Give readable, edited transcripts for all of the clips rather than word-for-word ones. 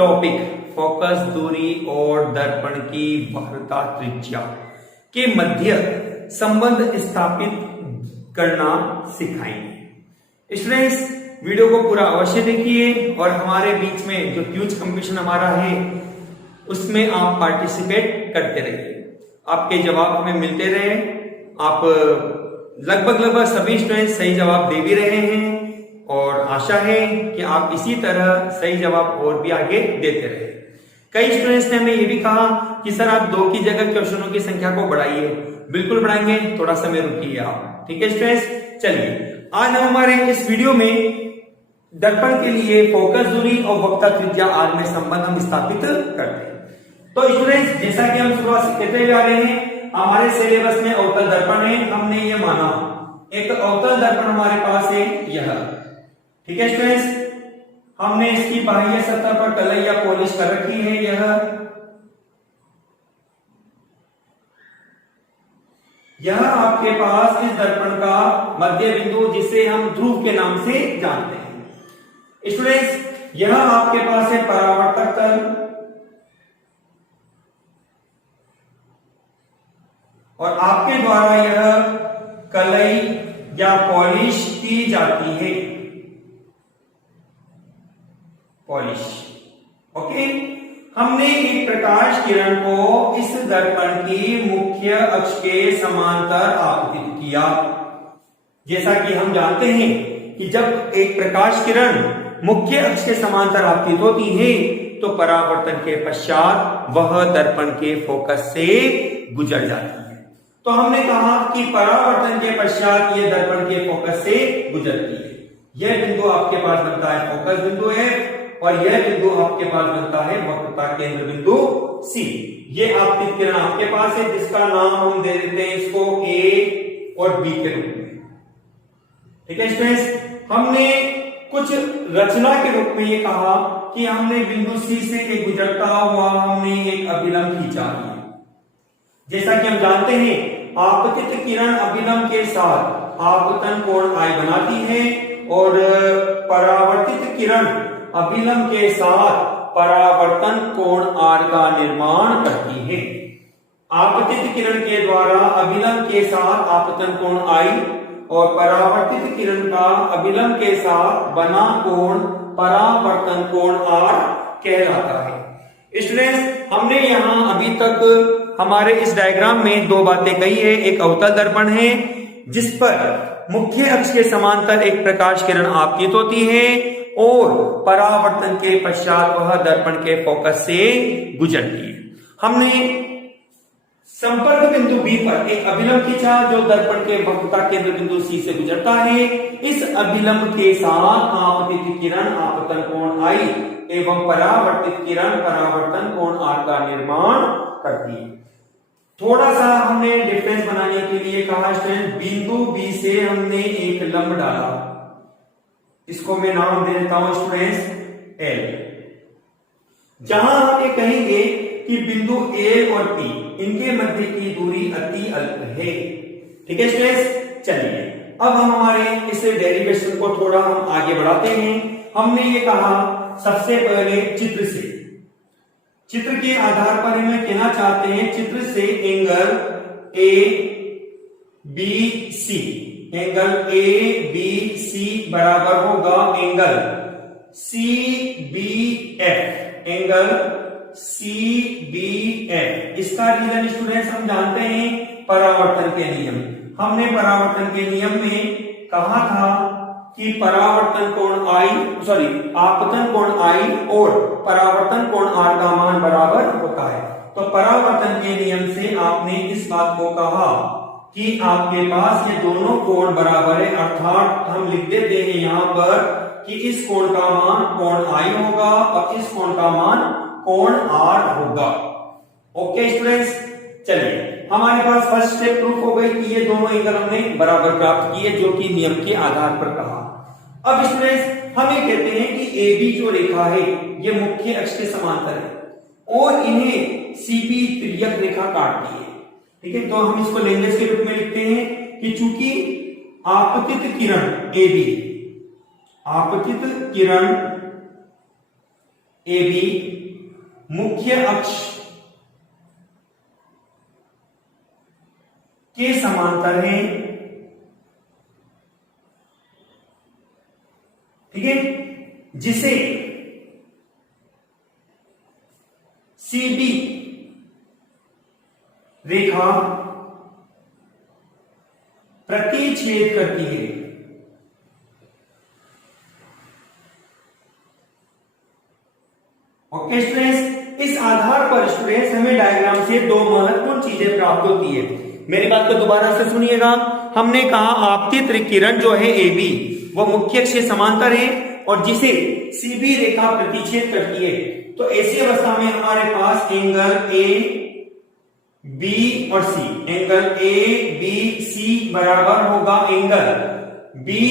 Topic focus दूरी और दर्पण की वक्रता त्रिज्या के मध्य संबंध स्थापित करना सिखाएंगे। स्टूडेंट्स, वीडियो को पूरा अवश्य देखिए और हमारे बीच में जो क्यूज कंपटीशन हमारा है उसमें आप पार्टिसिपेट करते रहिए। आपके जवाब हमें मिलते रहे। आप लगभग सभी स्टूडेंट्स सही जवाब दे भी रहे हैं और आशा है कि आप इसी तरह सही जवाब और भी आगे देते रहे। कई स्टूडेंट्स ने हमें ये भी कहा कि सर आप 2 की जगह क्वेश्चनों की संख्या को बढ़ाइए। बिल्कुल बढ़ाएंगे, थोड़ा समय रुकिए आप। ठीक है स्टूडेंट्स, चलिए आज हम हमारे इस वीडियो में दर्पण के लिए फोकस दूरी और वक्रता त्रिज्या आर में संबंध हम स्थापित करते हैं। तो स्टूडेंट्स, जैसा कि हम शुरुआत से कहते जा रहे हैं, हमारे सिलेबस में अवतल दर्पण है। हमने ये माना एक अवतल दर्पण हमारे पास है यह। ठीक है स्टूडेंट्स, हमने इसकी बाह्य सतह पर कलई या पॉलिश कर रखी है यह आपके पास इस दर्पण का मध्य बिंदु जिसे हम ध्रुव के नाम से जानते हैं। स्टूडेंट्स, यह आपके पास है परावर्तक तल और आपके द्वारा यह कलई या पॉलिश की जाती है। Polish, okay. हमने एक प्रकाश किरण को इस दर्पण की मुख्य अक्ष के समांतर आपतित किया। जैसा कि हम जानते हैं कि जब एक प्रकाश किरण मुख्य अक्ष के समांतर आपतित होती है तो परावर्तन के पश्चात वह दर्पण के फोकस से गुजर जाती है। तो हमने कहा कि परावर्तन के पश्चात यह दर्पण के फोकस से गुजरती है। यह बिंदु आपके पास बनता है फोकस बिंदु है और यह बिंदु आपके पास बनता है वक्रता केंद्र बिंदु सी। ये आपतित किरण आपके पास है जिसका नाम हम दे देते हैं इसको ए और बी के रूप में। ठीक है स्टूडेंट्स, हमने कुछ रचना के रूप में ये कहा कि हमने बिंदु सी से एक गुजरता हुआ हमने एक अभिलंब खींचा है। जैसा कि हम जानते हैं आपतित किरण अभिलंब के साथ आपतन कोण I बनाती है और परावर्तित किरण अभिलंब के साथ परावर्तन कोण R का निर्माण करती है। आपतित किरण के द्वारा अभिलंब के साथ आपतन कोण I और परावर्तित किरण का अभिलंब के साथ बना कोण परावर्तन कोण R कहलाता है। स्टूडेंट्स, हमने यहां अभी तक हमारे इस डायग्राम में 2 बातें कही है। एक अवतल दर्पण है जिस पर मुख्य अक्ष के समांतर एक प्रकाश किरण आपतित होती है और परावर्तन के पश्चात वह दर्पण के फोकस से गुजरती है। हमने संपर्क बिंदु B पर एक अभिलंब खींचा जो दर्पण के वक्रता केंद्र बिंदु C से गुजरता है। इस अभिलंब के साथ आपतित किरण आपतन कोण I एवं परावर्तित किरण परावर्तन कोण R का निर्माण करती है। थोड़ा सा हमने डिफरेंस बनाने के लिए कहा स्टूडेंट, बिंदु B से हमने एक लंब डाला, इसको मैं नाम दे देता हूं स्टूडेंट्स L। जहां हम ये कहेंगे कि बिंदु A और P इनके मध्य की दूरी अति अल्प है। ठीक है स्टूडेंट्स, चलिए अब हम हमारे इस डेरिवेशन को थोड़ा हम आगे बढ़ाते हैं। हमने ये कहा सबसे पहले चित्र के आधार पर हम कहना चाहते हैं चित्र से एंगल ABC, एंगल ABC बराबर होगा एंगल CBF, एंगल CBF। इसका रीजन स्टूडेंट्स हम जानते हैं परावर्तन के नियम। हमने परावर्तन के नियम में कहा था कि परावर्तन कोण आपतन कोण I और परावर्तन कोण R का मान बराबर होता है। तो परावर्तन के नियम से आपने इस बात को कहा कि आपके पास ये दोनों कोण बराबर है, अर्थात हम लिख देते हैं यहां पर कि इस कोण का मान कोण I होगा और इस कोण का मान कोण R होगा। ओके स्टूडेंट्स, चलिए हमारे पास फर्स्ट स्टेप प्रूफ हो गई कि ये दोनों एंगल हमने बराबर प्राप्त किए जो कि नियम के आधार पर कहा। अब स्टूडेंट्स, हम ये कहते हैं कि AB जो रेखा है ये मुख्य अक्ष के समांतर है और इन्हें CB तिर्यक रेखा काटती है। ठीक है, तो हम इसको लैंग्वेज के रूप में लिखते हैं कि चूंकि आपतित किरण AB, आपतित किरण ए बी मुख्य अक्ष के समांतर हैं, ठीक है, जिसे सी बी रेखा प्रतिच्छेद करती है। ओके स्टूडेंट्स, इस आधार पर स्टूडेंट्स हमें डायग्राम से दो महत्वपूर्ण चीजें प्राप्त होती है। मेरी बात को दोबारा से सुनिएगा। हमने कहा आपतित किरण जो है ए बी वो मुख्य अक्ष के समांतर है और जिसे सी बी रेखा प्रतिच्छेद करती है। तो ऐसी अवस्था में हमारे पास एंगल ए बी और सी, एंगल ए बी सी बराबर होगा angle B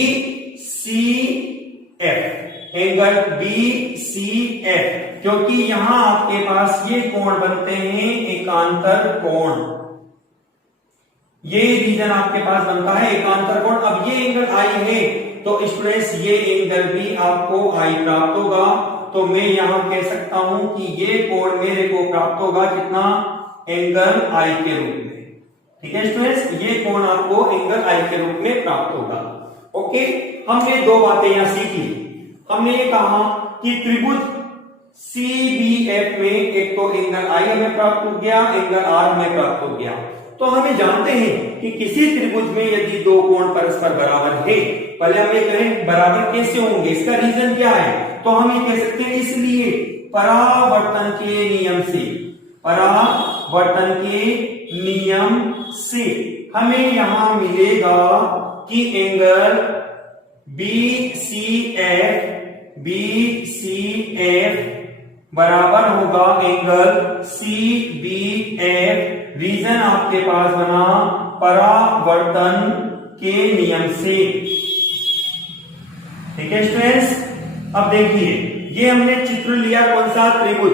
C F, angle B C F, क्योंकि यहां आपके पास ये कोण बनते हैं एकांतर कोण। ये रीजन आपके पास बनता है एकांतर कोण। अब ये एंगल आई है तो स्टूडेंट्स ये एंगल भी आपको आई प्राप्त होगा। तो मैं यहां कह सकता हूं कि ये कोण मेरे को प्राप्त होगा कितना, एंगल आई के रूप में। ठीक है स्टूडेंट्स, ये कोण आपको एंगल आई के रूप में प्राप्त होगा। ओके, हमने दो बातें यहां सीखी। हमने ये कहा कि त्रिभुज CBF में एक तो एंगल आई हमें प्राप्त हो गया, एंगल आर हमें प्राप्त हो गया। तो हमें जानते हैं कि किसी त्रिभुज में यदि दो कोण परस्पर बराबर है, पहले हम ये करें बराबर कैसे होंगे, इसका रीजन क्या है। तो हम ये कह सकते हैं इसलिए परावर्तन के नियम से, परावर्तन के नियम से हमें यहां मिलेगा कि एंगल BCF बराबर होगा एंगल CBF। रीजन आपके पास बना परावर्तन के नियम से। ठीक है स्टूडेंट्स, अब देखिए ये हमने चित्र लिया कौन सा, त्रिभुज,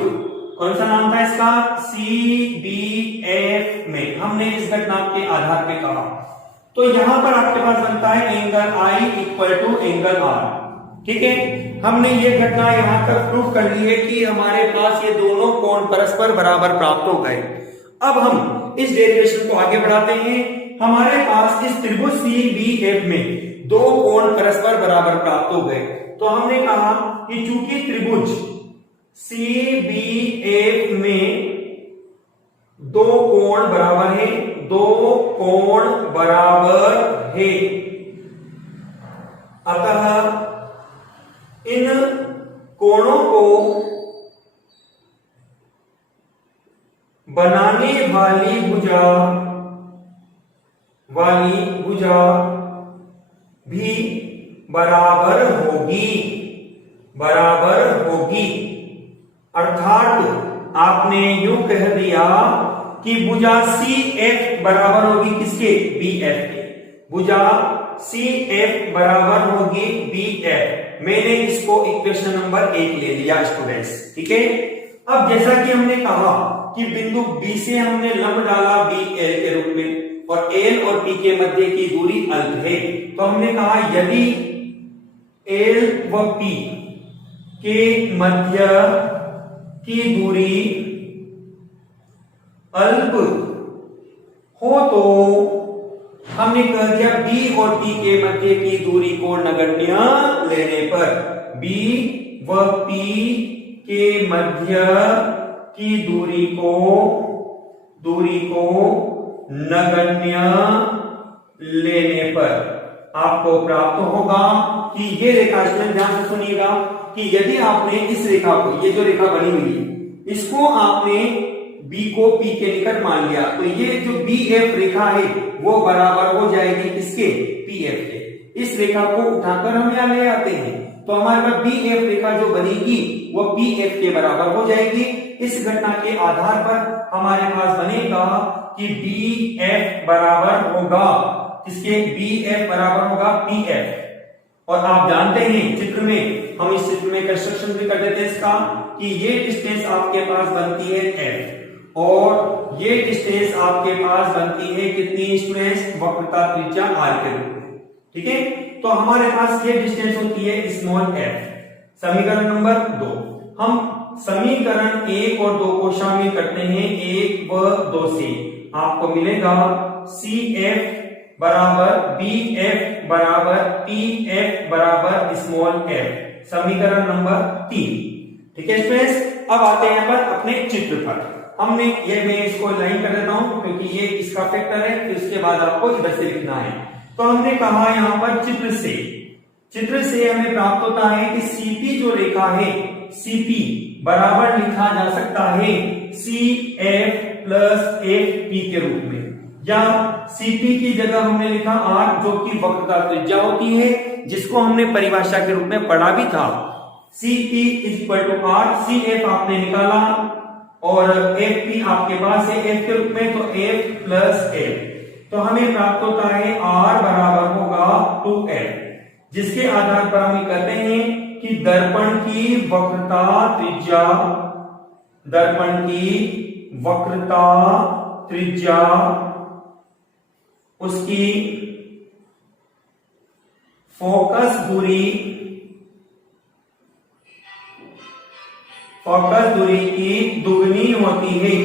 कौन सा नाम था इसका, CBF में हमने इस घटना के आधार पे कहा। तो यहां पर आपके पास बनता है angle I equal to angle R। ठीक है, हमने ये घटना यहां तक प्रूव कर ली है कि हमारे पास ये दोनों कोण परस्पर बराबर प्राप्त हो गए। अब हम इस डेरिवेशन को आगे बढ़ाते हैं। हमारे पास इस त्रिभुज CBF में दो कोण परस्पर बराबर प्राप्त हो गए। तो हमने कहा कि चूंकि त्रिभुज CBF में दो कोण बराबर है, दो कोण बराबर है, अतः इन कोणों को बनाने वाली भुजा भी बराबर होगी। अर्थात आपने यूं कह दिया कि भुजा CF बराबर होगी किसके, BF के। भुजा CF बराबर होगी BF। मैंने इसको इक्वेशन नंबर 1 ले लिया स्टूडेंट्स। ठीक है, अब जैसा कि हमने कहा कि बिंदु B से हमने लंब डाला BL के रूप में और L और P के मध्य की दूरी अल्प है। तो हमने कहा यदि L व P के मध्य की दूरी अल्प हो तो हमने कह दिया B और P के मध्य की दूरी को नगण्य लेने पर, B व P के मध्य की दूरी को नगण्य लेने पर आपको प्राप्त होगा कि ये रेखा, ध्यान से सुनिएगा कि यदि आपने इस रेखा को, ये जो रेखा बनी हुई है, इसको आपने B को P के निकट मान लिया तो ये जो BF रेखा है वो बराबर हो जाएगी किसके, PF के। इस रेखा को उठाकर हम यहां ले आते हैं तो हमारे पास BF रेखा जो बनेगी वो PF के बराबर हो जाएगी। इस घटना के आधार पर हमारे पास बनेगा कि BF बराबर होगा किसके, BF बराबर होगा PF। और आप जानते हैं चित्र में, हम इस चित्र में कंस्ट्रक्शन भी कर देते हैं इसका, कि ये डिस्टेंस आपके पास बनती है F और ये डिस्टेंस आपके पास बनती है कितनी स्टूडेंट्स, वक्रता त्रिज्या R के रूप में। ठीक है, तो हमारे पास ये डिस्टेंस होती है स्मॉल f। समीकरण नंबर 2, हम समीकरण 1 और 2 को शामिल करते हैं 1 व 2 से, आपको मिलेगा CF बराबर BF बराबर PF बराबर स्मॉल f, समीकरण नंबर 3। ठीक है स्टूडेंट्स, अब आते हैं पर अपने चित्र पर। हमने ये, मैं इसको लाइन कर देता हूं क्योंकि ये इसका फैक्टर है, फिर उसके बाद आपको इधर से लिखना है। तो हमने कहा यहां पर चित्र से हमें प्राप्त होता है कि CP जो रेखा है, CP बराबर लिखा जा सकता है CF प्लस FP के रूप में, या CP की जगह हमने लिखा R जो कि वक्रता त्रिज्या होती है, जिसको हमने परिभाषा के रूप में पढ़ा भी था। CP is equal to R, CF आपने निकाला और FP आपके पास है F के रूप में, तो F प्लस F, तो हमें प्राप्त होता है R बराबर होगा 2F, जिसके आधार पर हम कहते हैं कि दर्पण की वक्रता त्रिज्या उसकी फोकस दूरी की दुगनी होती है,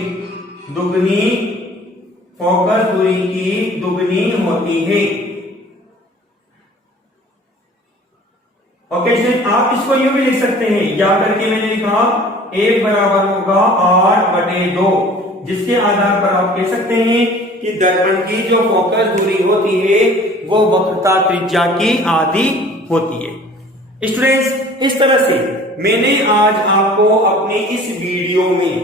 फोकस दूरी की दुगनी होती है। ओके स्टूडेंट, आप इसको यूं भी लिख सकते हैं, या करके मैंने लिखा F बराबर होगा R/2, जिसके आधार पर आप कह सकते हैं कि दर्पण की जो फोकस दूरी होती है वो वक्रता त्रिज्या की आधी होती है। स्टूडेंट्स, इस तरह से मैंने आज आपको अपने इस वीडियो में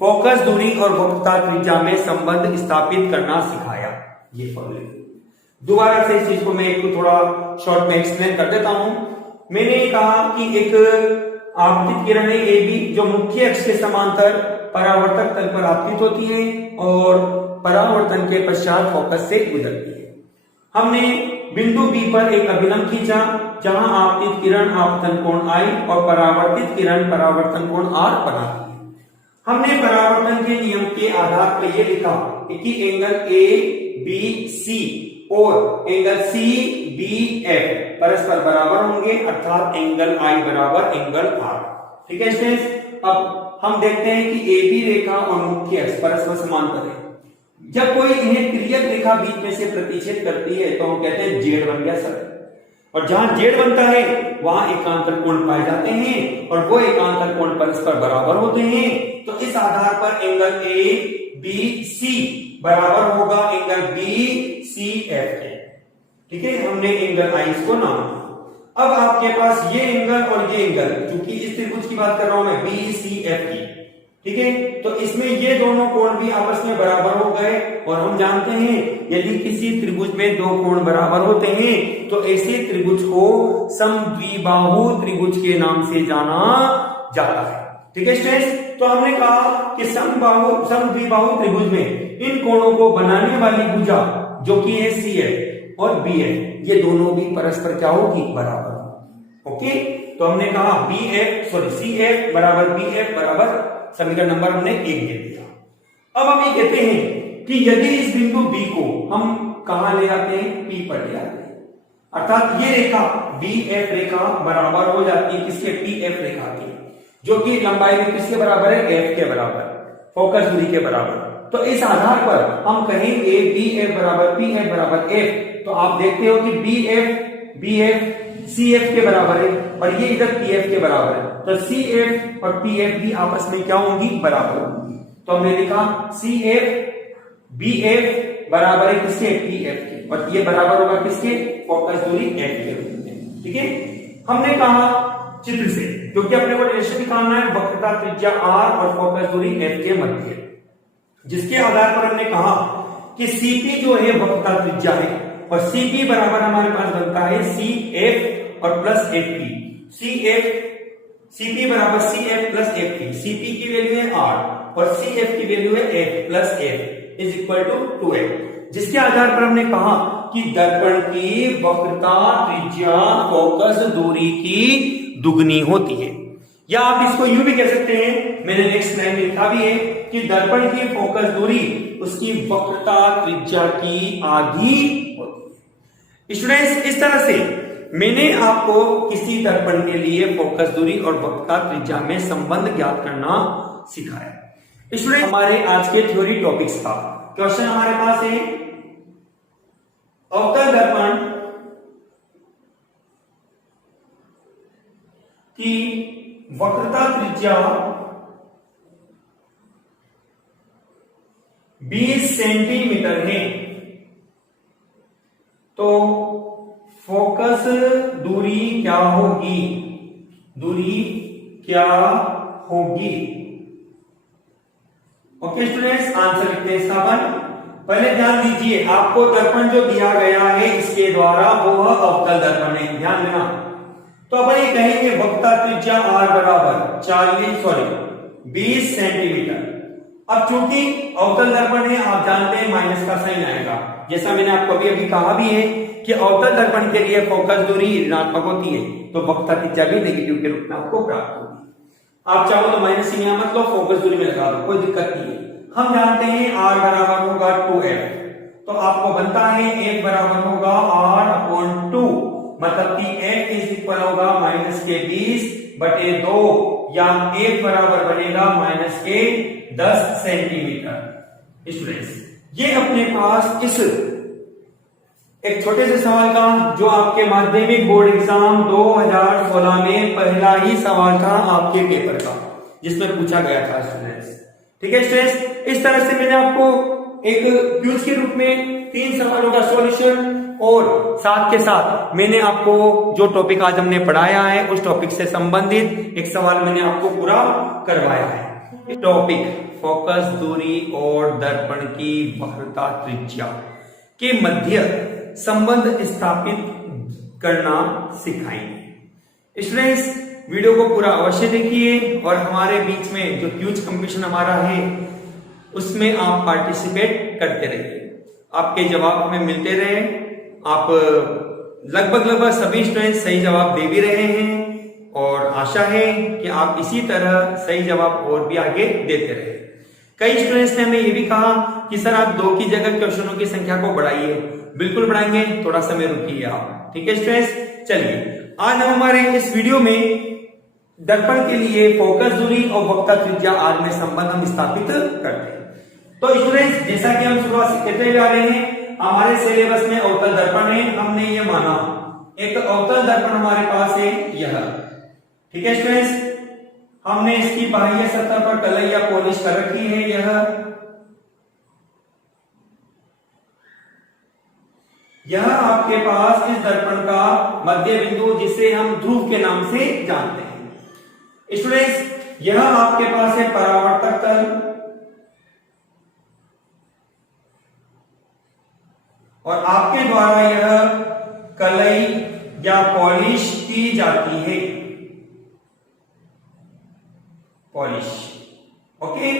फोकस दूरी और वक्रता त्रिज्या में संबंध स्थापित करना सिखाया। ये दोबारा से इस चीज को मैं एक थोड़ा शॉर्ट में एक्सप्लेन कर देता हूं। मैंने कहा कि एक आपतित किरण है AB जो मुख्य अक्ष के समांतर परावर्तक तल पर आपतित होती है और परावर्तन के पश्चात फोकस से गुजरती है। हमने बिंदु B पर एक अभिलंब खींचा जहां आपतित किरण आपतन कोण I और परावर्तित किरण परावर्तन कोण R बनाती है। हमने परावर्तन के नियम के आधार पर यह लिखा कि एंगल ABC और एंगल CBF परस्पर बराबर होंगे, अर्थात एंगल I बराबर एंगल R। ठीक है स्टूडेंट्स, अब हम देखते हैं कि AB रेखा और मुख्य अक्ष परस्पर समांतर है। जब कोई इन्हें तिर्यक रेखा बीच में से प्रतिच्छेद करती है तो हम कहते हैं जेड बन गया सर, और जहां जेड बनता है वहां एकांतर कोण पाए जाते हैं और वो एकांतर कोण परस्पर बराबर होते हैं। तो इस आधार पर एंगल ABC बराबर होगा एंगल BCF के। ठीक है, हमने एंगल I को नाम दिया। अब आपके पास ये एंगल और ये एंगल, चूंकि इस त्रिभुज की बात कर रहा हूं मैं BCF की, ठीक है, तो इसमें ये दोनों कोण भी आपस में बराबर हो गए। और हम जानते हैं यदि किसी त्रिभुज में दो कोण बराबर होते हैं तो ऐसे त्रिभुज को समद्विबाहु त्रिभुज के नाम से जाना जाता है। ठीक है स्टूडेंट्स, तो हमने कहा कि समद्विबाहु त्रिभुज में इन कोणों को बनाने वाली भुजा जो कि है CF और BF, ये दोनों भी परस्पर क्या होगी, बराबर। ओके, तो हमने कहा CF बराबर BF बराबर समीकरण नंबर हमने 1 दे दिया। अब हम ये कहते हैं कि यदि इस बिंदु B को हम कहां ले आते हैं, P पर ले आते हैं, अर्थात ये रेखा BF रेखा बराबर हो जाती है किसके, PF रेखा की, जो कि लंबाई में किसके बराबर है, F के बराबर, फोकस दूरी के बराबर। तो इस आधार पर हम कहेंगे BF बराबर PF बराबर F। तो आप देखते हो कि BF CF के बराबर है और ये इधर PF के बराबर है, तो CF और PF भी आपस में क्या होंगी, बराबर होंगी। तो हमने लिखा CF BF बराबर है किसके, PF के, और ये बराबर होगा किसके, फोकस दूरी F के रूप में। ठीक है, हमने कहा चित्र से, क्योंकि अपने को रिलेशन निकालना है वक्रता त्रिज्या R और फोकस दूरी F के मध्य, जिसके आधार पर हमने कहा कि CP जो है वक्रता त्रिज्या है और CP बराबर हमारे पास बनता है CF और प्लस FP। CP बराबर CF प्लस FP, CP की वैल्यू है R और CF की वैल्यू है F plus F is equal to 2F, जिसके आधार पर हमने कहा कि दर्पण की वक्रता त्रिज्या फोकस दूरी की दुगनी होती है, या आप इसको यूं भी कह सकते हैं, मैंने नेक्स्ट लाइन में लिखा भी है कि दर्पण की फोकस दूरी उसकी वक्रता त्रिज्या की आधी होती है। स्टूडेंट्स, इस तरह से मैंने आपको किसी दर्पण के लिए फोकस दूरी और वक्रता त्रिज्या में संबंध ज्ञात करना सिखाया। स्टूडेंट, हमारे आज के थ्योरी टॉपिक्स का क्वेश्चन हमारे पास है, अवतल दर्पण की वक्रता त्रिज्या 20 सेंटीमीटर है, तो फोकस दूरी क्या होगी? दूरी क्या होगी? ओके स्टूडेंट्स, आंसर लिखते हैं इसका अपन। पहले ध्यान दीजिए, आपको दर्पण जो दिया गया है इसके द्वारा वो अवतल दर्पण है, ध्यान देना। तो अपन ये कहेंगे वक्रता त्रिज्या r बराबर 20 सेंटीमीटर। अब चूंकि अवतल दर्पण है, आप जानते हैं माइनस का साइन आएगा, जैसा मैंने आपको अभी अभी कहा भी है कि अवतल दर्पण के लिए फोकस दूरी ऋणात्मक होती है, तो वक्रता त्रिज्या भी नेगेटिव के रूप में आपको प्राप्त होगी। आप चाहो तो माइनस चिन्ह यहां मत लो, फोकस दूरी में लगा दो, कोई दिक्कत नहीं है। हम जानते हैं r बराबर होगा 2f, तो आपको बनता है f बराबर होगा r/2, मतलब कि f इज इक्वल होगा माइनस के 20/2, या f बराबर बनेगा माइनस के 10 सेंटीमीटर। स्टूडेंट्स, ये अपने पास इस एक छोटे से सवाल का जो आपके माध्यमिक बोर्ड एग्जाम 2016 में पहला ही सवाल था आपके पेपर का, जिसमें पूछा गया था स्टूडेंट्स। ठीक है स्टूडेंट्स, इस तरह से मैंने आपको एक क्विज के रूप में 3 सवालों का सॉल्यूशन और साथ के साथ मैंने आपको जो टॉपिक आज हमने पढ़ाया है उस टॉपिक से संबंधित एक सवाल मैंने आपको पूरा करवाया है। टॉपिक फोकस दूरी और दर्पण की वक्रता त्रिज्या के मध्य संबंध स्थापित करना सिखाएंगे। स्टूडेंट्स, वीडियो को पूरा अवश्य देखिए और हमारे बीच में जो क्विज कंपटीशन हमारा है उसमें आप पार्टिसिपेट करते रहिए, आपके जवाब हमें मिलते रहे। आप लगभग सभी स्टूडेंट्स सही जवाब दे भी रहे हैं और आशा है कि आप इसी तरह सही जवाब और भी आगे देते रहे। कई स्टूडेंट्स ने हमें ये भी कहा कि सर आप 2 की जगह क्वेश्चनों की संख्या को बढ़ाइए। बिल्कुल बढ़ाएंगे, थोड़ा समय रुकिए आप। ठीक है स्टूडेंट्स, चलिए आज हम हमारे इस वीडियो में दर्पण के लिए फोकस दूरी और वक्रता त्रिज्या r में संबंध हम स्थापित करते हैं। तो स्टूडेंट्स, जैसा कि हम शुरुआत से कहते जा रहे हैं, हमारे सिलेबस में अवतल दर्पण है, हमने ये माना एक अवतल दर्पण हमारे पास है यह। ठीक है स्टूडेंट्स, हमने इसकी बाह्य सतह पर कलई या पॉलिश कर रखी है यह आपके पास इस दर्पण का मध्य बिंदु, जिसे हम ध्रुव के नाम से जानते हैं। स्टूडेंट्स, यह आपके पास है परावर्तक तल और आपके द्वारा यह कलई या पॉलिश की जाती है। Polish, okay.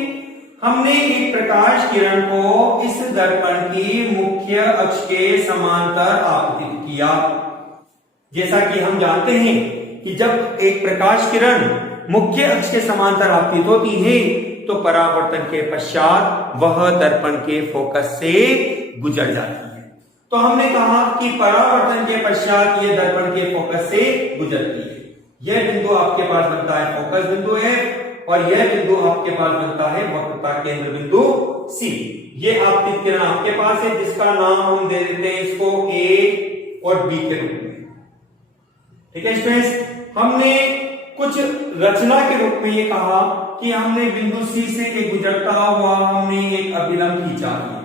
हमने एक प्रकाश किरण को इस दर्पण की मुख्य अक्ष के समांतर आपतित किया। जैसा कि हम जानते हैं कि जब एक प्रकाश किरण मुख्य अक्ष के समांतर आपतित होती है तो परावर्तन के पश्चात वह दर्पण के फोकस से गुजर जाती है। तो हमने कहा कि परावर्तन के पश्चात यह दर्पण के फोकस से गुजरती है। यह बिंदु आपके पास बनता है फोकस बिंदु है और यह बिंदु आपके पास बनता है वक्रता केंद्र बिंदु C। ये आपतित किरण आपके पास है, जिसका नाम हम दे देते हैं इसको A और B के रूप में। ठीक है स्टूडेंट्स, हमने कुछ रचना के रूप में ये कहा कि हमने बिंदु C से एक गुजरता हुआ हमने एक अभिलंब खींचा है।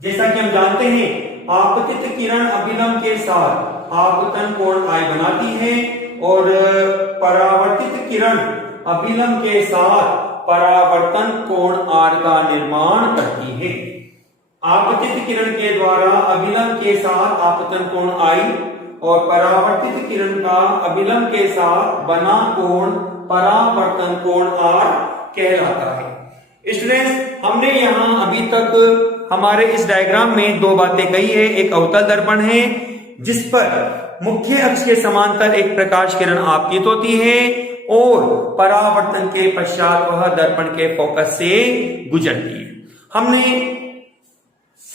जैसा कि हम जानते हैं आपतित किरण अभिलंब के साथ आपतन कोण I बनाती है और परावर्तित किरण अभिलंब के साथ परावर्तन कोण R का निर्माण करती है। आपतित किरण के द्वारा अभिलंब के साथ आपतन कोण I और परावर्तित किरण का अभिलंब के साथ बना कोण परावर्तन कोण R कहलाता है। स्टूडेंट्स, हमने यहां अभी तक हमारे इस डायग्राम में 2 बातें कही है। एक अवतल दर्पण है जिस पर मुख्य अक्ष के समांतर एक प्रकाश किरण आपतित होती है और परावर्तन के पश्चात वह दर्पण के फोकस से गुजरती है। हमने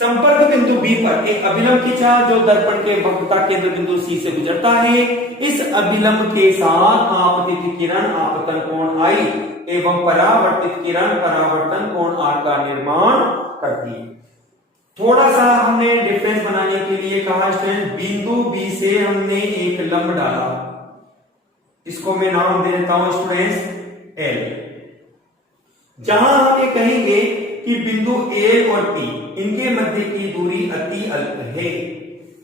संपर्क बिंदु बी पर एक अभिलंब खींचा जो दर्पण के वक्रता केंद्र बिंदु सी से गुजरता है। इस अभिलंब के साथ आपतित किरण आपतन कोण आई एवं परावर्तित किरण परावर्तन कोण आर का निर्माण करती है। थोड़ा सा हमने डिफरेंस बनाने के लिए कहा स्टूडेंट, बिंदु बी से हमने एक लंब डाला, इसको मैं नाम दे देता हूं स्टूडेंट्स एल। जहां हम ये कहेंगे कि बिंदु ए और पी इनके मध्य की दूरी अति अल्प है।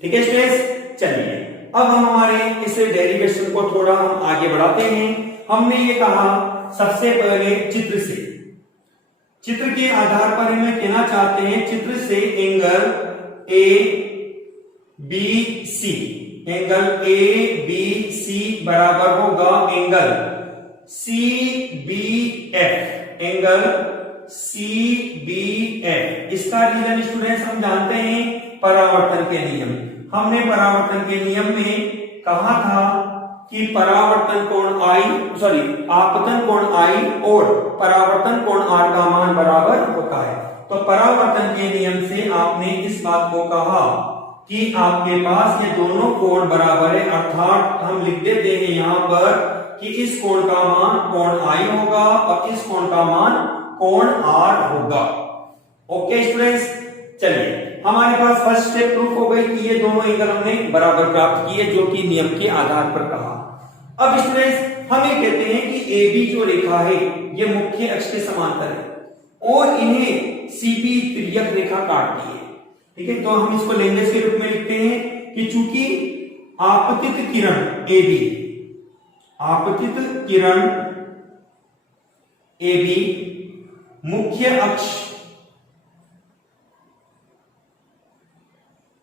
ठीक है स्टूडेंट्स, चलिए अब हम हमारे इस डेरिवेशन को थोड़ा हम आगे बढ़ाते हैं। हमने ये कहा सबसे पहले चित्र के आधार पर हमें कहना चाहते हैं, चित्र से angle A B C, angle A B C बराबर होगा angle C B F, angle C B F. इसका रीजन स्टूडेंट्स हम जानते हैं परावर्तन के नियम। हमने परावर्तन के नियम में कहा था कि परावर्तन कोण आपतन कोण आई और परावर्तन कोण आर का मान बराबर होता है। तो परावर्तन के नियम से आपने इस बात को कहा कि आपके पास ये दोनों कोण बराबर है, अर्थात हम लिख देते हैं यहां पर कि इस कोण का मान कोण आई होगा और इस कोण का मान कोण आर होगा। ओके स्टूडेंट्स, चलिए हमारे पास फर्स्ट स्टेप प्रूफ हो गई कि ये दोनों एंगल हमने बराबर प्राप्त किए, जो कि नियम के आधार पर कहा। अब स्टूडेंट्स हम ये कहते हैं कि ए बी जो रेखा है ये मुख्य अक्ष के समांतर है और इन्हें सीबी तिर्यक रेखा काटती है। ठीक है, तो हम इसको लेंगेज के रूप में लिखते हैं कि चूंकि आपतित किरण ए बी, आपतित किरण ए बी मुख्य अक्ष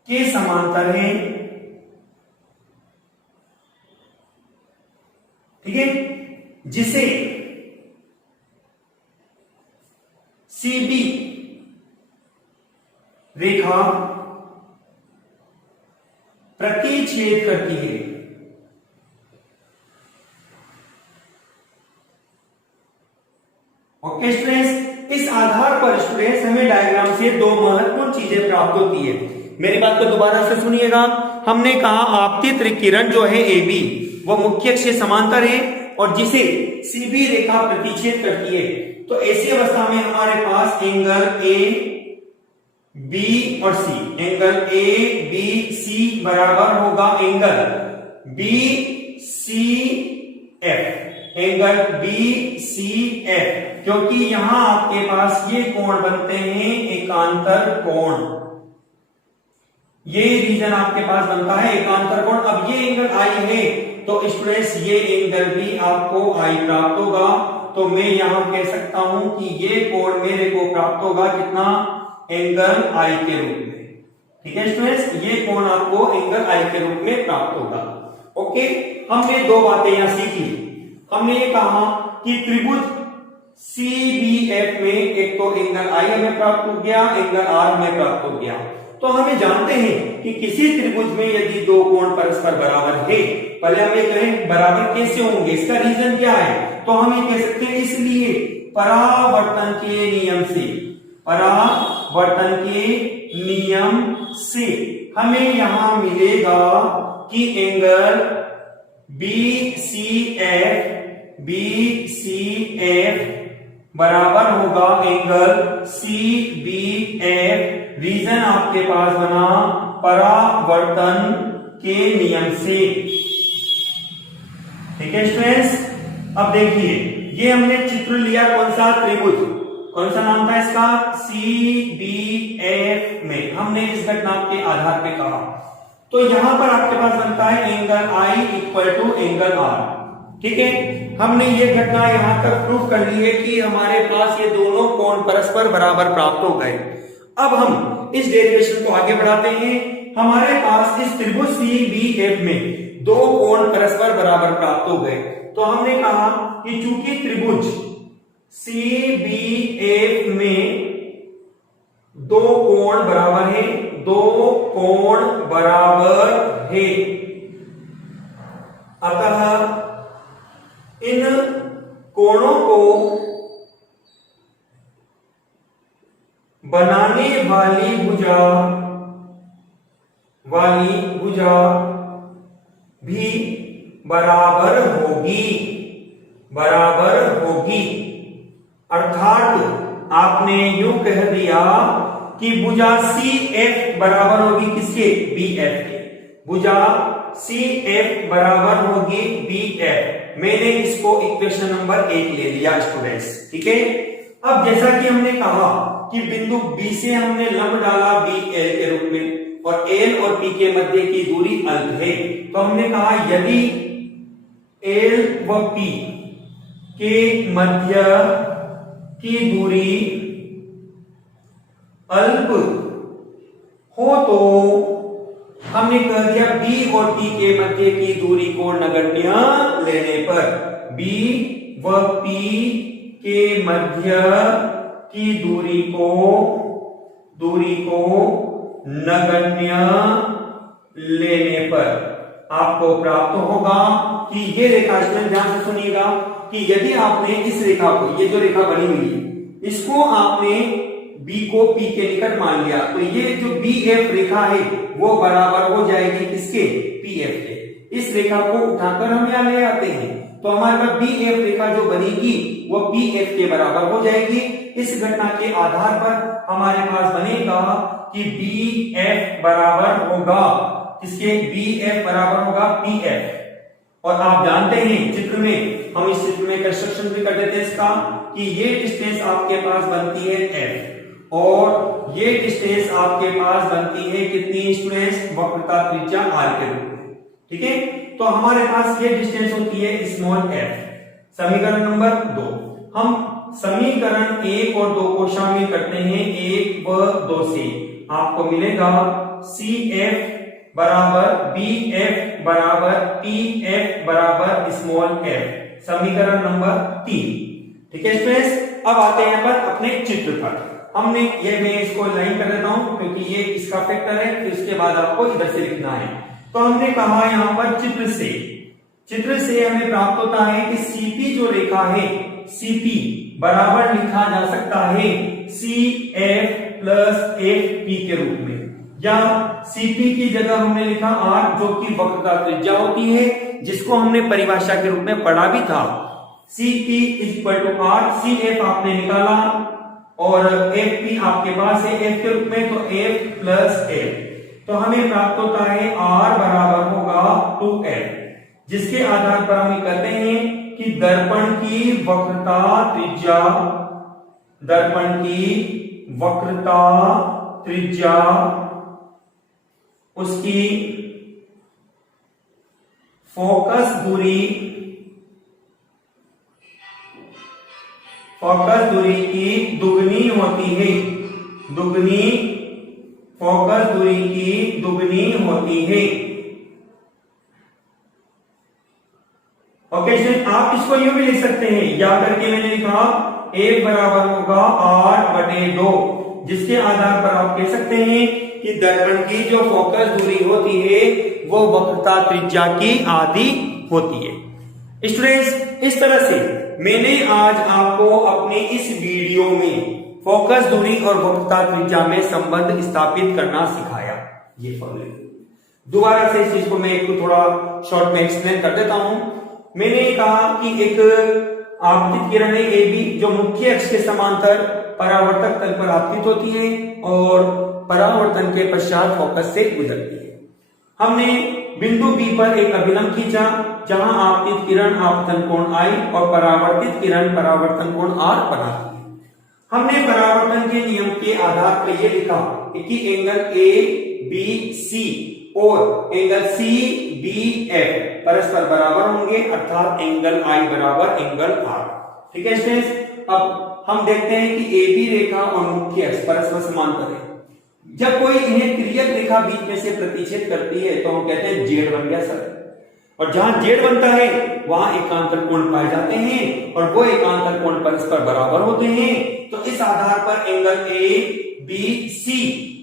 के समांतर है। ठीक है, जिसे सीबी रेखा प्रतिच्छेद करती है। ओके स्टूडेंट्स, इस आधार पर स्टूडेंट्स हमें डायग्राम से दो महत्वपूर्ण चीजें प्राप्त होती है। मेरी बात को दोबारा से सुनिएगा। हमने कहा आपतित किरण जो है ए बी वो मुख्य अक्ष से समांतर है और जिसे सीबी रेखा प्रतिच्छेद करती है। तो ऐसी अवस्था में हमारे पास एंगल ए बी और सी, एंगल ए बी सी बराबर होगा angle B C F, angle B C F, क्योंकि यहां आपके पास ये कोण बनते हैं एकांतर कोण। ये रीजन आपके पास बनता है एकांतर कोण। अब ये एंगल आई है तो स्टूडेंट्स ये एंगल भी आपको आई प्राप्त होगा। तो मैं यहां कह सकता हूं कि ये कोण मेरे को प्राप्त होगा कितना, एंगल आई के रूप में। ठीक है स्टूडेंट्स, ये कोण आपको एंगल आई के रूप में प्राप्त होगा। ओके, हमने दो बातें यहां सीखी। हमने ये कहा कि त्रिभुज CBF में एक तो एंगल आई हमें प्राप्त हो गया, एंगल आर हमें प्राप्त हो गया। तो हमें जानते हैं कि किसी त्रिभुज में यदि दो कोण परस्पर बराबर है, पहले हम ये कहें बराबर कैसे होंगे, इसका रीजन क्या है। तो हम ये कह सकते हैं इसलिए परावर्तन के नियम से, परावर्तन के नियम से हमें यहां मिलेगा कि एंगल BCF बराबर होगा एंगल CBF। रीजन आपके पास बना परावर्तन के नियम से। ठीक है स्टूडेंट्स, अब देखिए ये हमने चित्र लिया कौन सा, त्रिभुज, कौन सा नाम था इसका, CBF में हमने इस घटना के आधार पे कहा। तो यहां पर आपके पास बनता है angle I equal to angle R। ठीक है, हमने ये घटना यहां तक प्रूव कर ली है कि हमारे पास ये दोनों कोण परस्पर बराबर प्राप्त हो गए। अब हम इस डेरिवेशन को आगे बढ़ाते हैं। हमारे पास इस त्रिभुज CBF में दो कोण परस्पर बराबर प्राप्त हो गए। तो हमने कहा कि चूंकि त्रिभुज CBF में दो कोण बराबर है, दो कोण बराबर है, अतः इन कोणों को बनाने वाली भुजा भी बराबर होगी। अर्थात आपने यूं कह दिया कि भुजा CF बराबर होगी किसके? BF के। भुजा CF बराबर होगी BF। मैंने इसको इक्वेशन नंबर 1 ले लिया स्टूडेंट्स, ठीक है। अब जैसा कि हमने कहा कि बिंदु B से हमने लंब डाला BL के रूप में, और L और P के मध्य की दूरी अल्प है, तो हमने कहा यदि L व P के मध्य की दूरी अल्प हो तो हमने कह दिया B और P के मध्य की दूरी को नगण्य लेने पर, B व P के मध्य की दूरी को नगण्य लेने पर आपको प्राप्त होगा कि ये रेखा, इसमें ध्यान से सुनिएगा कि यदि आपने इस रेखा को, ये जो रेखा बनी हुई है, इसको आपने B को P के निकट मान लिया, तो ये जो BF रेखा है वो बराबर हो जाएगी किसके? PF के। इस रेखा को उठाकर हम यहां ले आते हैं, तो हमारे पास BF रेखा जो बनेगी वो PF के बराबर हो जाएगी। इस घटना के आधार पर हमारे पास बनेगा कि BF बराबर होगा किसके? BF बराबर होगा PF। और आप जानते हैं चित्र में, हम इस चित्र में कंस्ट्रक्शन भी कर देते हैं इसका, कि ये डिस्टेंस आपके पास बनती है F, और ये डिस्टेंस आपके पास बनती है कितनी स्टूडेंट्स? वक्रता त्रिज्या R के रूप में, ठीक है। तो हमारे पास ये डिस्टेंस होती है स्मॉल f। समीकरण नंबर 2, हम समीकरण 1 और 2 को शामिल करते हैं 1 व 2 से, आपको मिलेगा CF बराबर BF बराबर PF बराबर स्मॉल f। समीकरण नंबर 3, ठीक है स्टूडेंट्स। अब आते हैं पर अपने चित्र पर। हमने ये, मैं इसको लाइन कर देता हूं क्योंकि ये इसका फैक्टर है, फिर उसके बाद आपको इधर से लिखना है। तो हमने कहा यहां पर चित्र से हमें प्राप्त होता है कि CP जो रेखा है, CP बराबर लिखा जा सकता है CF प्लस FP के रूप में, या CP की जगह हमने लिखा R जो कि वक्रता त्रिज्या होती है, जिसको हमने परिभाषा के रूप में पढ़ा भी था। CP equal to R, CF आपने निकाला और FP आपके पास है F के रूप में, तो F प्लस F, तो हमें प्राप्त होता है R बराबर होगा 2F, जिसके आधार पर हम कहते हैं कि दर्पण की वक्रता त्रिज्या उसकी फोकस दूरी की दुगनी होती है, फोकस दूरी की दुगनी होती है। ओके स्टूडेंट, आप इसको यूं भी लिख सकते हैं, या करके मैंने लिखा F बराबर होगा R/2, जिसके आधार पर आप कह सकते हैं कि दर्पण की जो फोकस दूरी होती है वो वक्रता त्रिज्या की आधी होती है। स्टूडेंट्स, इस तरह से मैंने आज आपको अपने इस वीडियो में फोकस दूरी और वक्रता त्रिज्या में संबंध स्थापित करना सिखाया। ये दोबारा से इस चीज को मैं एक थोड़ा शॉर्ट में एक्सप्लेन कर देता हूं। मैंने कहा कि एक आपतित किरण है AB जो मुख्य अक्ष के समांतर परावर्तक तल पर आपतित होती है और परावर्तन के पश्चात फोकस से गुजरती है। हमने बिंदु B पर एक अभिलंब खींचा जहां आपतित किरण आपतन कोण I और परावर्तित किरण परावर्तन कोण R बनाती है। हमने परावर्तन के नियम के आधार पर यह लिखा कि एंगल ABC और एंगल CBF परस्पर बराबर होंगे, अर्थात एंगल I बराबर एंगल R। ठीक है स्टूडेंट्स, अब हम देखते हैं कि AB रेखा और मुख्य अक्ष परस्पर समांतर है। जब कोई इन्हें तिर्यक रेखा बीच में से प्रतिच्छेद करती है तो हम कहते हैं जेड बन गया सर, और जहां जेड बनता है वहां एकांतर कोण पाए जाते हैं और वो एकांतर कोण परस्पर बराबर होते हैं। तो इस आधार पर एंगल ABC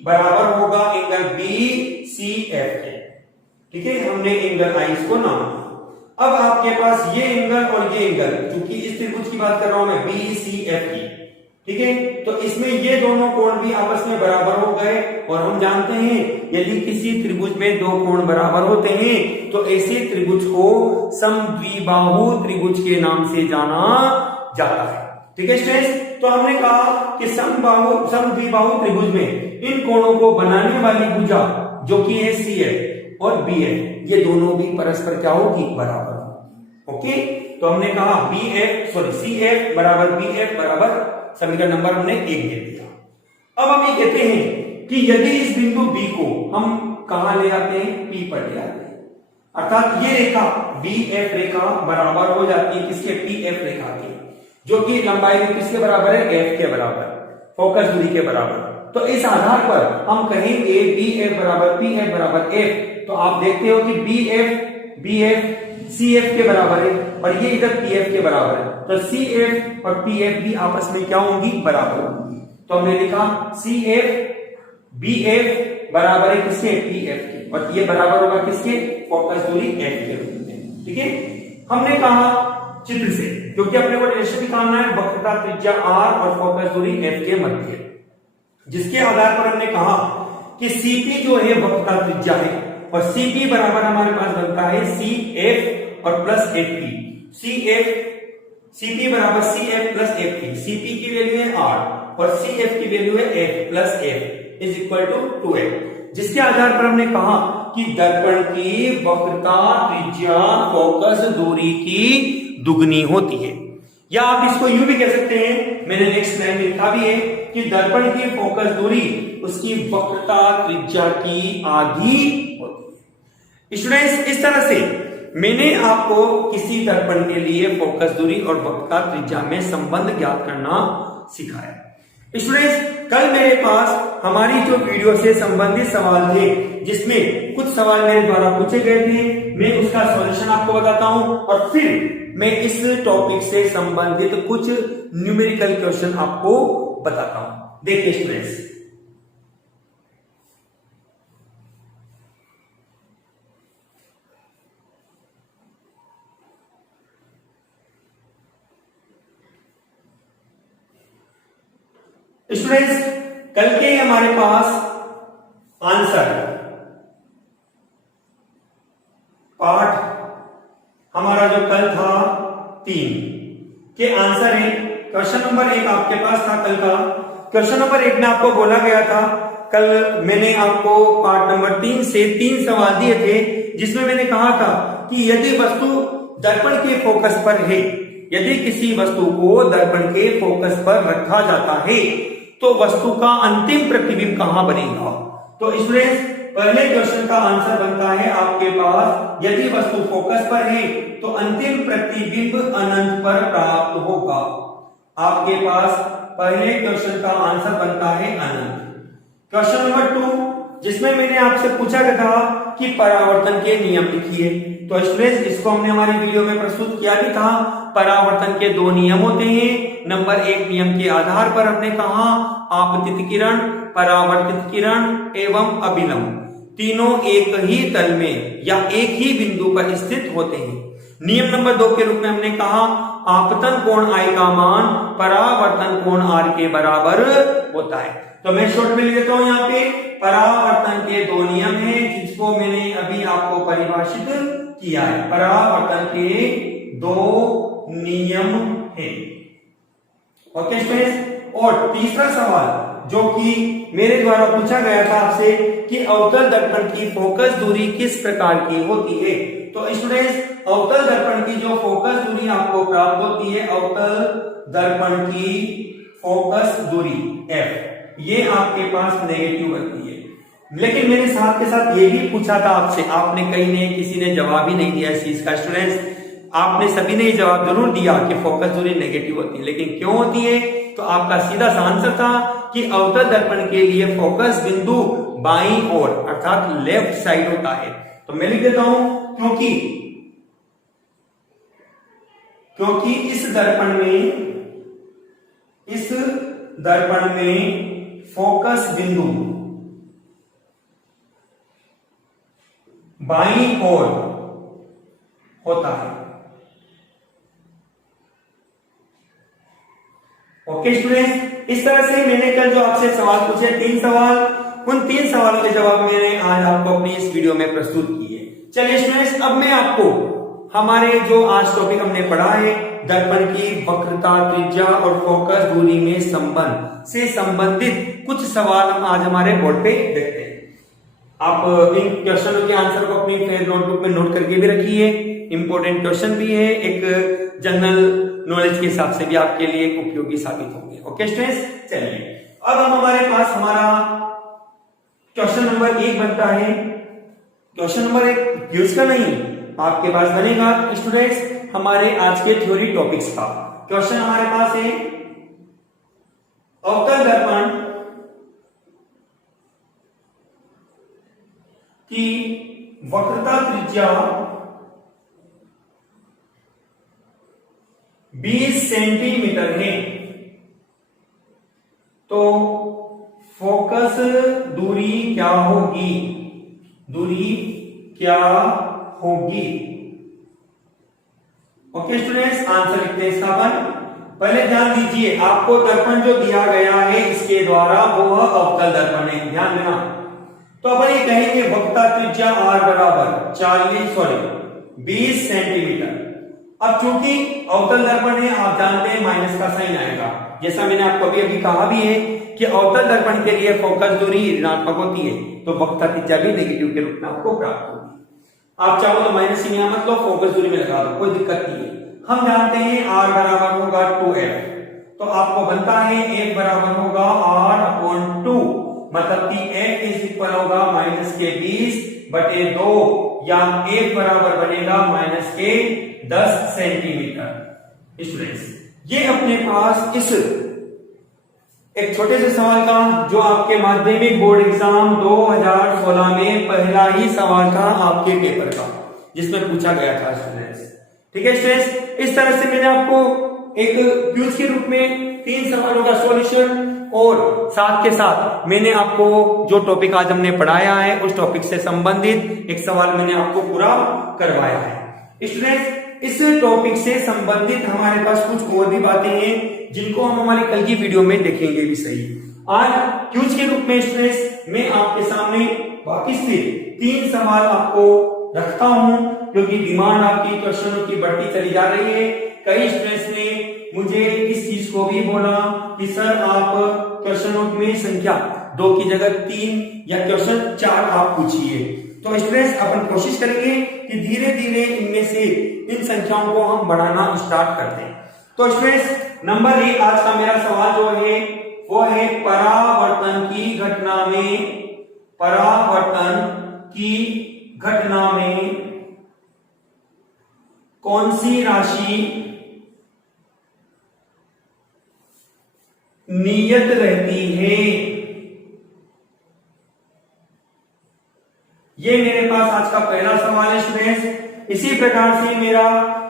बराबर होगा एंगल BCF के। ठीक है, हमने एंगल I इसको नाम दिया। अब आपके पास ये एंगल और ये एंगल, चूंकि इस त्रिभुज की बात कर रहा हूं मैं BCF की, ठीक है। तो इसमें ये दोनों कोण भी आपस में बराबर हो गए, और हम जानते हैं यदि किसी त्रिभुज में दो कोण बराबर होते हैं तो ऐसे त्रिभुज को समद्विबाहु त्रिभुज के नाम से जाना जाता है। ठीक है स्टूडेंट्स, तो हमने कहा कि समद्विबाहु त्रिभुज में इन कोणों को बनाने वाली भुजा जो कि है CF और BF, ये दोनों भी परस्पर क्या होगी, बराबर। ओके, तो हमने कहा CF बराबर BF बराबर, समीकरण नंबर हमने 1 दे दिया। अब हम ये कहते हैं कि यदि इस बिंदु B को हम कहां ले आते हैं, P पर ले आते हैं, अर्थात ये रेखा BF रेखा बराबर हो जाती है किसके, PF रेखा के, जो कि लंबाई में किसके बराबर है, F के बराबर, फोकस दूरी के बराबर। तो इस आधार पर हम कहेंगे BF बराबर PF बराबर F, तो आप देखते हो कि BF CF के बराबर है और ये इधर PF के बराबर है, तो CF और PF भी आपस में क्या होंगी, बराबर होंगी। तो हमने लिखा CF BF बराबर है किसके, PF के, और ये बराबर होगा किसके, फोकस दूरी F के रूप में। ठीक है, हमने कहा चित्र से, क्योंकि अपने को रिलेशन निकालना है वक्रता त्रिज्या R और फोकस दूरी F के मध्य, जिसके आधार पर हमने कहा कि CP जो है वक्रता त्रिज्या है, और CP बराबर हमारे पास बनता है CF और प्लस FP। CP बराबर CF प्लस FP, CP की वैल्यू है R और CF की वैल्यू है F plus F is equal to 2F, जिसके आधार पर हमने कहा कि दर्पण की वक्रता त्रिज्या फोकस दूरी की दुगनी होती है, या आप इसको यूं भी कह सकते हैं, मैंने नेक्स्ट लाइन में लिखा भी है कि दर्पण की फोकस दूरी उसकी वक्रता त्रिज्या की आधी होती है। स्टूडेंट्स, इस तरह से मैंने आपको किसी दर्पण के लिए फोकस दूरी और वक्रता त्रिज्या में संबंध ज्ञात करना सिखाया। स्टूडेंट्स, कल मेरे पास हमारी जो वीडियो से संबंधित सवाल थे, जिसमें कुछ सवाल मेरे द्वारा पूछे गए थे, मैं उसका सॉल्यूशन आपको बताता हूं और फिर मैं इस टॉपिक से संबंधित कुछ न्यूमेरिकल क्वेश्चन आपको बताता हूं। देखिए स्टूडेंट्स, कल के हमारे पास आंसर पाठ हमारा जो कल था 3 के आंसर है। क्वेश्चन नंबर 1 आपके पास था कल का। क्वेश्चन नंबर 1 में आपको बोला गया था, कल मैंने आपको पार्ट नंबर 3 से 3 सवाल दिए थे, जिसमें मैंने कहा था कि यदि वस्तु दर्पण के फोकस पर है, यदि किसी वस्तु को दर्पण के फोकस पर रखा जाता है तो वस्तु का अंतिम प्रतिबिंब कहां बनेगा। तो स्टूडेंट्स, पहले क्वेश्चन का आंसर बनता है आपके पास, यदि वस्तु फोकस पर है तो अंतिम प्रतिबिंब अनंत पर प्राप्त होगा। आपके पास पहले क्वेश्चन का आंसर बनता है अनंत। क्वेश्चन नंबर 2, जिसमें मैंने आपसे पूछा गया था कि परावर्तन के नियम लिखिए, तो स्टूडेंट्स इसको हमने हमारी वीडियो में प्रस्तुत किया भी था। परावर्तन के 2 नियम होते हैं। नंबर 1 नियम के आधार पर हमने कहा आपतित किरण, परावर्तित किरण एवं अभिलंब तीनों एक ही तल में या एक ही बिंदु पर स्थित होते हैं। नियम नंबर 2 के रूप में हमने कहा आपतन कोण I का मान परावर्तन कोण R के बराबर होता है। तो मैं शॉर्ट में लिख देता हूं, यहाँ पे परावर्तन के 2 नियम हैं, जिसको मैंने अभी आपको परिभाषित किया है। परावर्तन के 2 नियम हैं। ओके स्टूडेंट्स, और तीसरा सवाल जो कि मेरे द्वारा पूछा गया था आपसे कि अवतल दर्पण की फोकस दूरी किस प्रकार की होती है। तो स्टूडेंट्स, अवतल दर्पण की जो फोकस दूरी आपको प्राप्त होती है, अवतल दर्पण की फोकस दूरी F, ये आपके पास नेगेटिव बनती है। लेकिन मैंने साथ के साथ ये भी पूछा था आपसे, आपने कहीं ने किसी ने जवाब ही नहीं दिया इस चीज का। स्टूडेंट्स, आपने सभी ने जवाब जरूर दिया कि फोकस दूरी नेगेटिव होती है, लेकिन क्यों होती है? तो आपका सीधा सा आंसर था कि अवतल दर्पण के लिए फोकस बिंदु बाईं ओर अर्थात लेफ्ट साइड होता है। तो मैं लिख देता हूं, क्योंकि इस दर्पण में फोकस बिंदु बाईं ओर होता है, ओके स्टूडेंट्स, इस तरह से मैंने कल जो आपसे सवाल पूछे 3 सवाल, उन 3 सवालों के जवाब मैंने आज आपको अपनी इस वीडियो में प्रस्तुत किए। चलिए स्टूडेंट्स, अब मैं आपको हमारे जो आज टॉपिक हमने पढ़ा है दर्पण की वक्रता, त्रिज्या और फोकस दूरी में संबंध से संबंधित कुछ सवाल हम आज हमारे बोर्ड पे देखते हैं। आप इन क्वेश्चनों के आंसर को अपनी नोटबुक में नोट करके भी रखिए। इंपॉर्टेंट क्वेश्चन भी है, एक जनरल नॉलेज के हिसाब से भी आपके लिए एक उपयोगी साबित होंगे। ओके स्टूडेंट्स, चलिए अब हम हमारे पास हमारा क्वेश्चन नंबर 1 बनता है। क्वेश्चन नंबर 1 क्यूज का नहीं, आपके पास बनेगा स्टूडेंट्स हमारे आज के थ्योरी टॉपिक्स का। क्वेश्चन हमारे पास है अवतल दर्पण की वक्रता त्रिज्या 20 सेंटीमीटर है, तो फोकस दूरी क्या होगी? दूरी क्या होगी? ओके स्टूडेंट्स, आंसर लिखते हैं इसका अपन। पहले ध्यान दीजिए, आपको दर्पण जो दिया गया है इसके द्वारा वो अवतल दर्पण है, ध्यान देना। तो अपन ये कहेंगे वक्रता त्रिज्या r बराबर 20 सेंटीमीटर। अब चूंकि अवतल दर्पण है, आप जानते हैं माइनस का साइन आएगा, जैसा मैंने आपको अभी अभी कहा भी है कि अवतल दर्पण के लिए फोकस दूरी ऋणात्मक होती है, तो वक्रता त्रिज्या भी नेगेटिव के रूप में आपको प्राप्त होगी। आप चाहो तो माइनस ही यहां मत लो, फोकस दूरी में लगा दो, कोई दिक्कत नहीं है। हम जानते हैं r बराबर होगा 2f, तो आपको बनता है f बराबर होगा r/2, मतलब कि f इज इक्वल होगा -20/2 या f बराबर बनेगा -10 सेंटीमीटर। स्टूडेंट्स, ये अपने पास इस एक छोटे से सवाल का जो आपके माध्यमिक बोर्ड एग्जाम 2016 में पहला ही सवाल था आपके पेपर का, जिसमें पूछा गया था स्टूडेंट्स। ठीक है स्टूडेंट्स, इस तरह से मैंने आपको एक क्विज के रूप में 3 सवालों का सॉल्यूशन और साथ के साथ मैंने आपको जो टॉपिक आज हमने पढ़ाया है उस टॉपिक से संबंधित एक सवाल मैंने आपको पूरा करवाया है। स्टूडेंट्स, इस टॉपिक से संबंधित हमारे पास कुछ और भी बातें हैं जिनको हम हमारी कल की वीडियो में देखेंगे भी सही। आज क्विज के रूप में स्टूडेंट्स मैं आपके सामने वापस से 3 सवाल आपको रखता हूं, क्योंकि डिमांड आपकी क्वेश्चनों की बढ़ती चली जा रही है। कई स्टूडेंट्स ने मुझे इस चीज को भी बोला कि सर आप क्वेश्चनों में संख्या 2 की जगह 3 या क्वेश्चन 4 आप पूछिए। तो स्टूडेंट्स, अपन कोशिश करेंगे कि धीरे धीरे इनमें से इन संख्याओं को हम बढ़ाना स्टार्ट करते हैं। तो स्टूडेंट्स, नंबर 1 आज का मेरा सवाल जो है वो है परावर्तन की घटना में कौन सी राशि नियत रहती है? ये मेरे पास आज का पहला सवाल है स्टूडेंट्स। इसी प्रकार से मेरा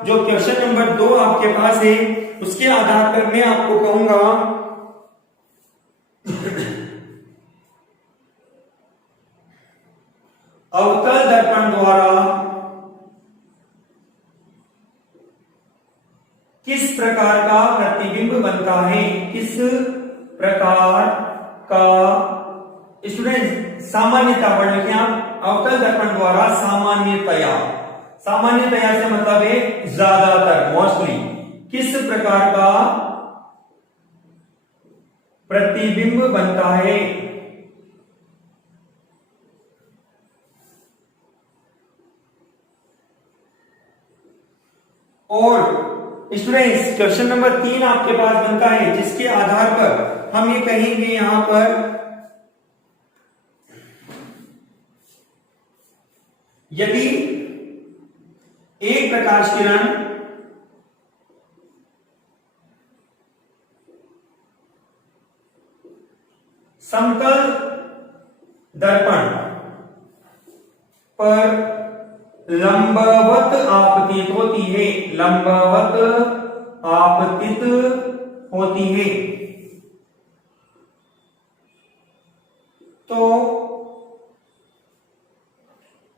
जो क्वेश्चन नंबर 2 आपके पास है उसके आधार पर मैं आपको कहूंगा अवतल दर्पण द्वारा किस प्रकार का प्रतिबिंब बनता है? किस प्रकार का स्टूडेंट सामान्यता पढ़ लिखें आप। अवतल दर्पण द्वारा सामान्यतया से मतलब है ज्यादातर, मोस्टली, किस प्रकार का प्रतिबिंब बनता है? और स्टूडेंट्स, क्वेश्चन नंबर 3 आपके पास बनता है जिसके आधार पर हम ये कहेंगे यहां पर यदि एक प्रकाश किरण समतल दर्पण पर लंबवत आपतित होती है, तो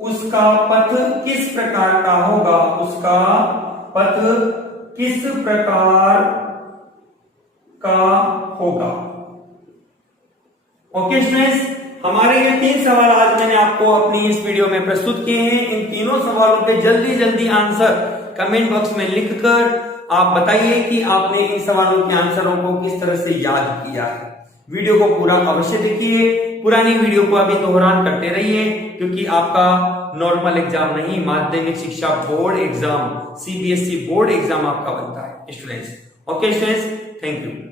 उसका पथ किस प्रकार का होगा? उसका पथ किस प्रकार का होगा। ओके स्टूडेंट्स, हमारे ये 3 सवाल आज मैंने आपको अपनी इस वीडियो में प्रस्तुत किए हैं। इन तीनों सवालों के जल्दी जल्दी आंसर कमेंट बॉक्स में लिखकर आप बताइए कि आपने इन सवालों के आंसरों को किस तरह से याद किया है। वीडियो को पूरा अवश्य देखिए, पुरानी वीडियो को अभी दोहरान करते रहिए, क्योंकि आपका नॉर्मल एग्जाम नहीं, माध्यमिक शिक्षा board exam, CBSE board exam आपका बनता है students. Okay students, thank you.